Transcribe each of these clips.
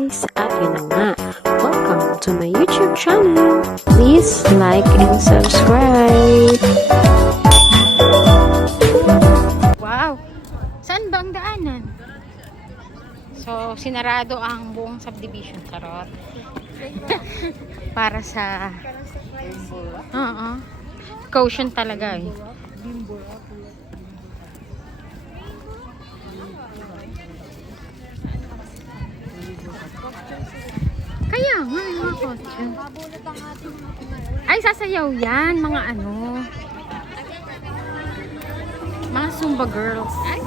guys! At yun na nga, welcome to my YouTube channel. Please like and subscribe. Wow! Saan ba ang daanan? So, sinarado ang buong subdivision, charot. Para sa caution talaga eh. Kaya nga, mga kotse. Ay, sasayaw yan, mga ano. Mga Zumba girls. Ay.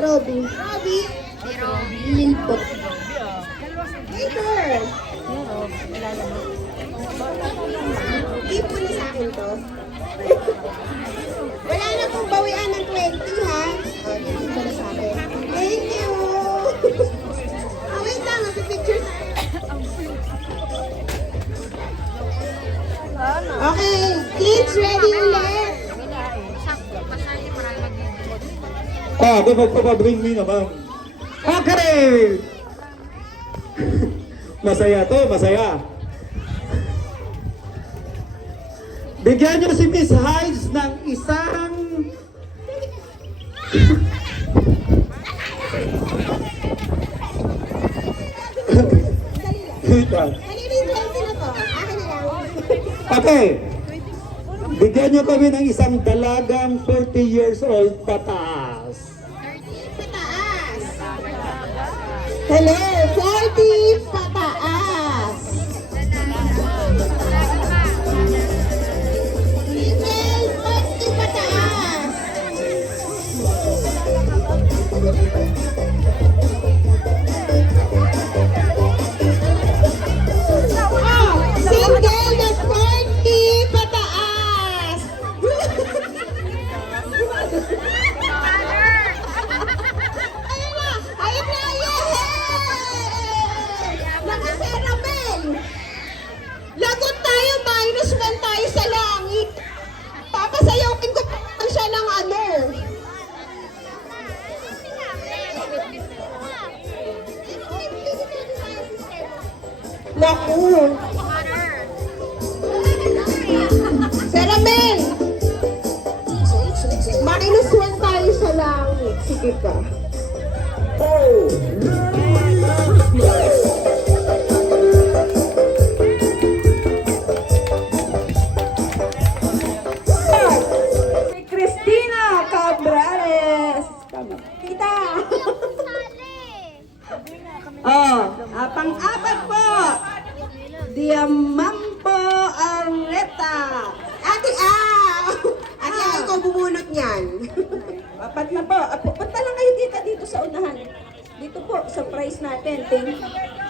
Robby. Lilpot. Hey girl! Ipo na sa akin to. Wala na pong bawian ng 20 ha. O, dito na sa akin. Thank you! Wait lang, picture na. Okay, kids ready ulit. Magpapabring me naman. Okay! Masaya to, masaya. Bigyan nyo si Miss Hides ng isang... Okay. Bigyan nyo kami ng isang dalagang 40 years old pataas. Hello, 40 pataas. Female, 40 pataas. ka. Si Cristina Cabrales. Tama. Tita. Pang-apat po. Diamampo Arleta. Ate ikaw bumunot niyan. Apat na po. Punta lang kayo dito sa unahan. Dito po, sa prize natin.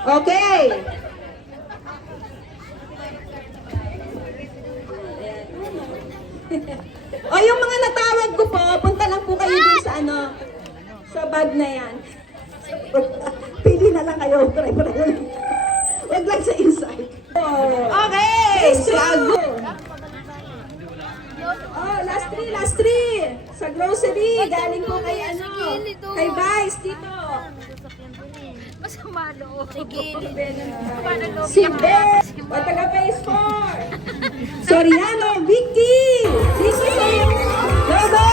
Okay. O yung mga natawag ko po, punta lang po kayo dun sa sa bag na yan. Pili na lang kayo, try. Huwag lang sa inside. Okay! Swago! Oh, last three! Sa grocery, galing po kay kay Vice, dito. Masama loob. Si Beth, taga Phase 4. Soriano, Vicky! Vicky, go, go!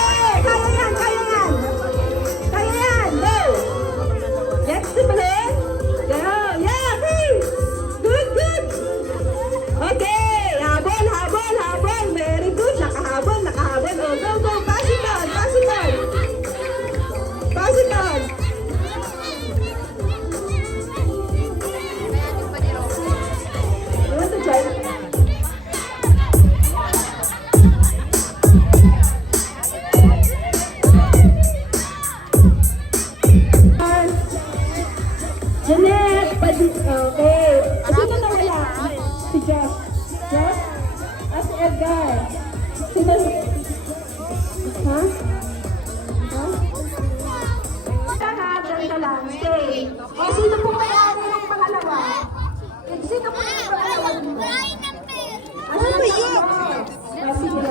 Kaya yan! Kaya yan, go! Next to Belen. Go, yeah, okay! Good! Okay, habol! Very good! Nakahabol! Oh, go! Pass it on! You want to try? Jeanette! Okay. Sino nawala? Si Josh. Si Edgar. Sino? Ha? Ganda lang. Stay. O, sino po may-ari ng pangalawa? Sino po yung pangalawa? Ano ba yun? Sige.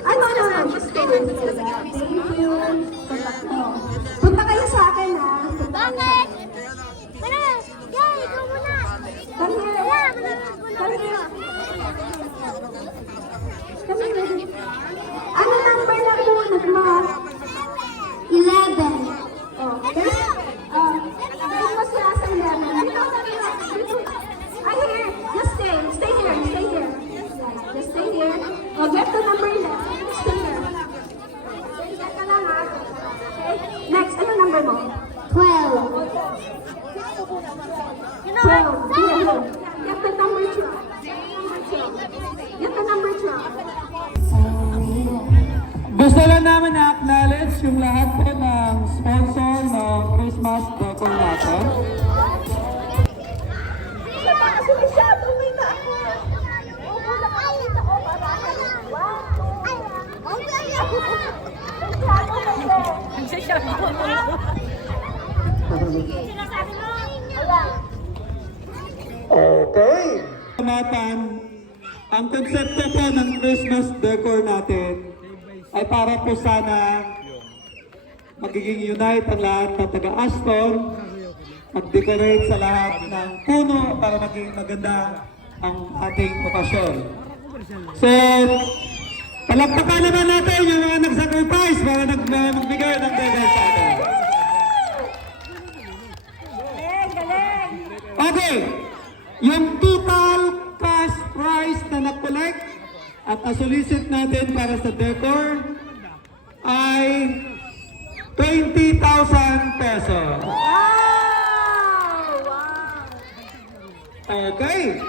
Ano? Just stay. Thank you. Punta kayo sa akin, ha? Bakit? Tara! Yay! Ikaw muna! Come here. Come here! Ano number na bunot mo? 11. Oh, okay? Ano mas nasa 11? Dito. Ay, here. Just stay. Stay here. Just stay here. Oh, get to number 11. Stay here. Get ka lang, ha? Okay? Next, ano number mo? 12. 12. Here. Get the number 12. Get the number 12. Gusto lang namin na-acknowledge yung lahat po ng sponsor ng Christmas decor natin. Okay. Kamatan, ang konsepto po ng Christmas decor natin ay para po sana magiging unite ang lahat ng taga-Aston, mag-decorate sa lahat ng puno para maging maganda ang ating okasyon. So, palakpakan naman natin yung mga nag-sacrifice para magbigay ng decor sa atin. Okay, yung total cash price na na-collect at na-solicit natin para sa decor ay 20,000 pesos. Okay.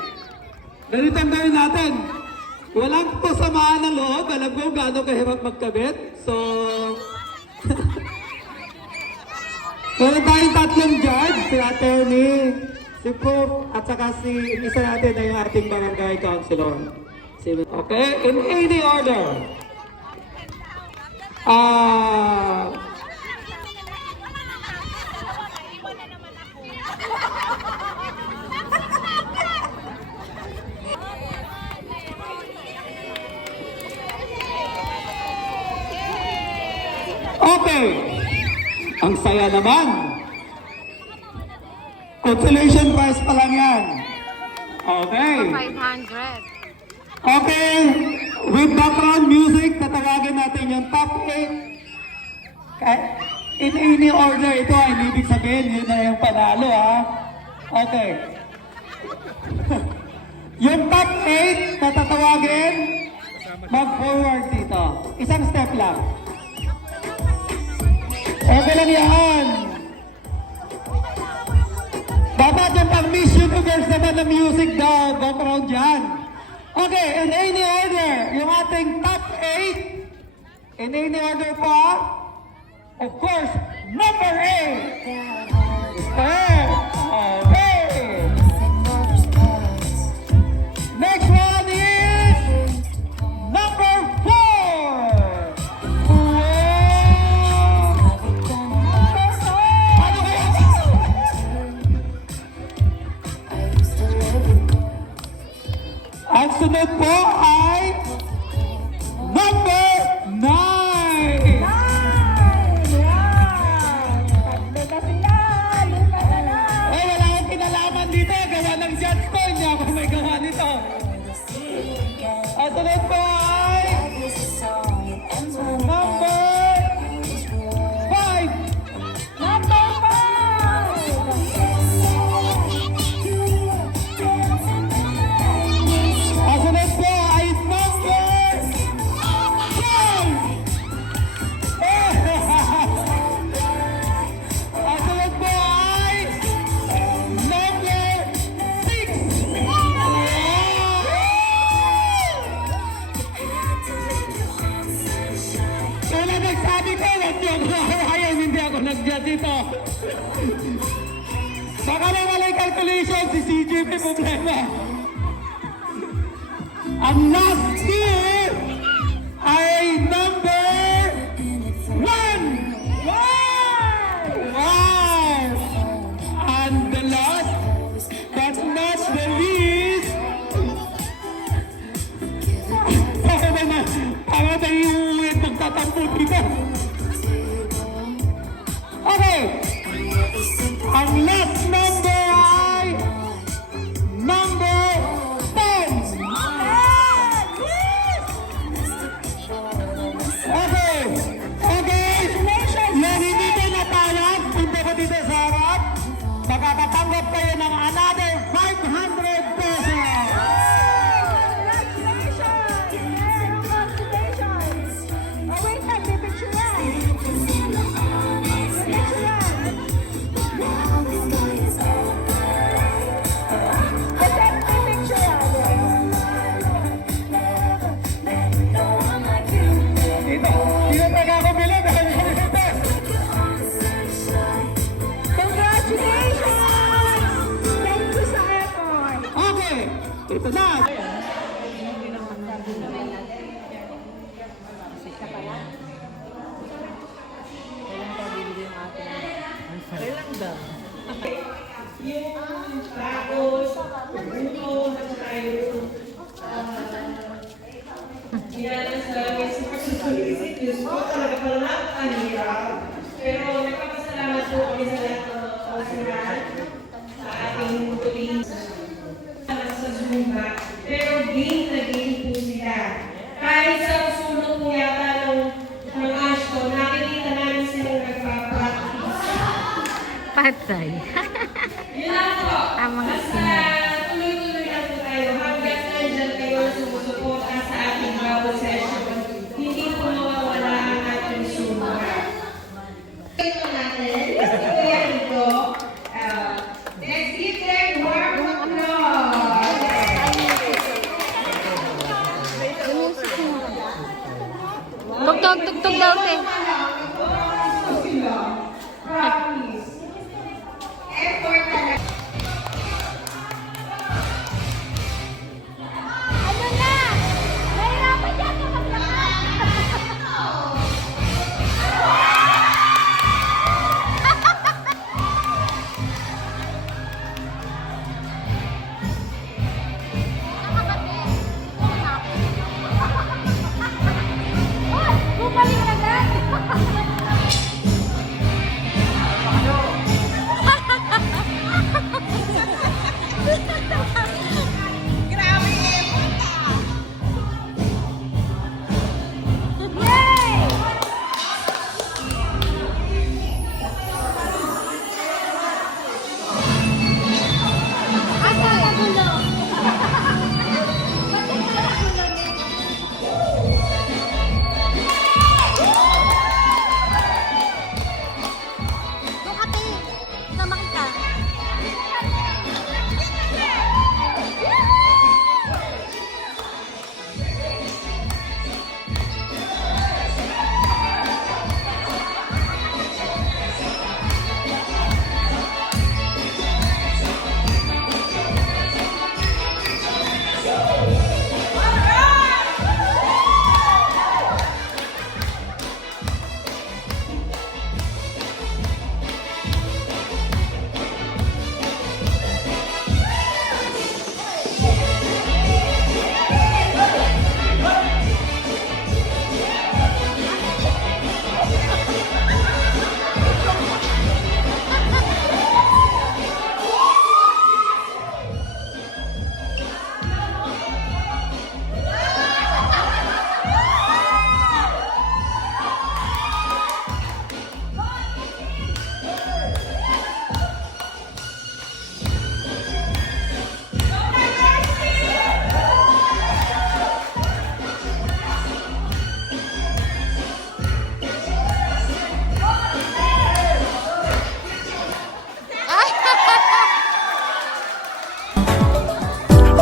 Ganito ang gawin natin. Walang kasamaan ng loob. Alam ko gaano kahirap magkabit. So, meron tayong tatlong judge. Si attorney, si Prof, at saka si isa natin na yung ating barangay councilor. Okay, in any order. Okay. Ang saya naman. Consolation prize pa lang yan. Okay. 500. Okay, with background music, tatawagin natin yung top 8. in any order ito ay ibig sabihin, yun na yung panalo ha. Okay. Yung top 8 na tatawagin, mag-forward dito. Isang step lang. Okay lang yan. Dapat yung pang Miss Universe naman na music daw, background dyan. Okay, in any order, yung ating top 8, in any order po, of course, number 8. Okay. Next one is number 4. Ano kaya? Ang sunod po ay number 9. Ay, wala akong kinalaman dito. Gawa ng judge ko. Hindi ako may gawa nito. Ang sunod po ay number 5. Ang sunod po ay number 12. Ang sunod po ay number 6. Kaya nagsabi ko, wag niyo ako hawayan, hindi ako nag-judge dito. Baka na walay calculation, si CJ may problema. Ang last here ay number 1. Wow! And the last, but not the least, para na iuwit magtatampo dito. Okay. Ang last number ay number 10. Okay. Okay. Yan hindi ko natawag. Punta ko dito sa harap. Makakatanggap kayo ng another 500 pesos. Dito. Dito taga ako bilog. Okay. Ito na. Pero nagpapasalamat po kami sa lahat ng kausuhan sa ating tuloy sa Zumba. Pero game na game po sila. Kahit sa usulong po yata ng Ashton, nakikita namin silang nagpa-practice. Patay. Yun lang po. Tamang Basta tuloy-tuloy lang po tayo. Hanggang nandiyan kayo sumusuporta sa ating bawat session. Hindi po mawawala ang ating Zumba. Ito natin, ito yan ito. Let's give them warm applause. Tugtog, tugtog daw, te. Promise. Effort talaga. Ano na? Nahirapan yan ka maglakad. Uy, bumalik agad.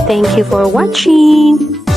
Thank you for watching.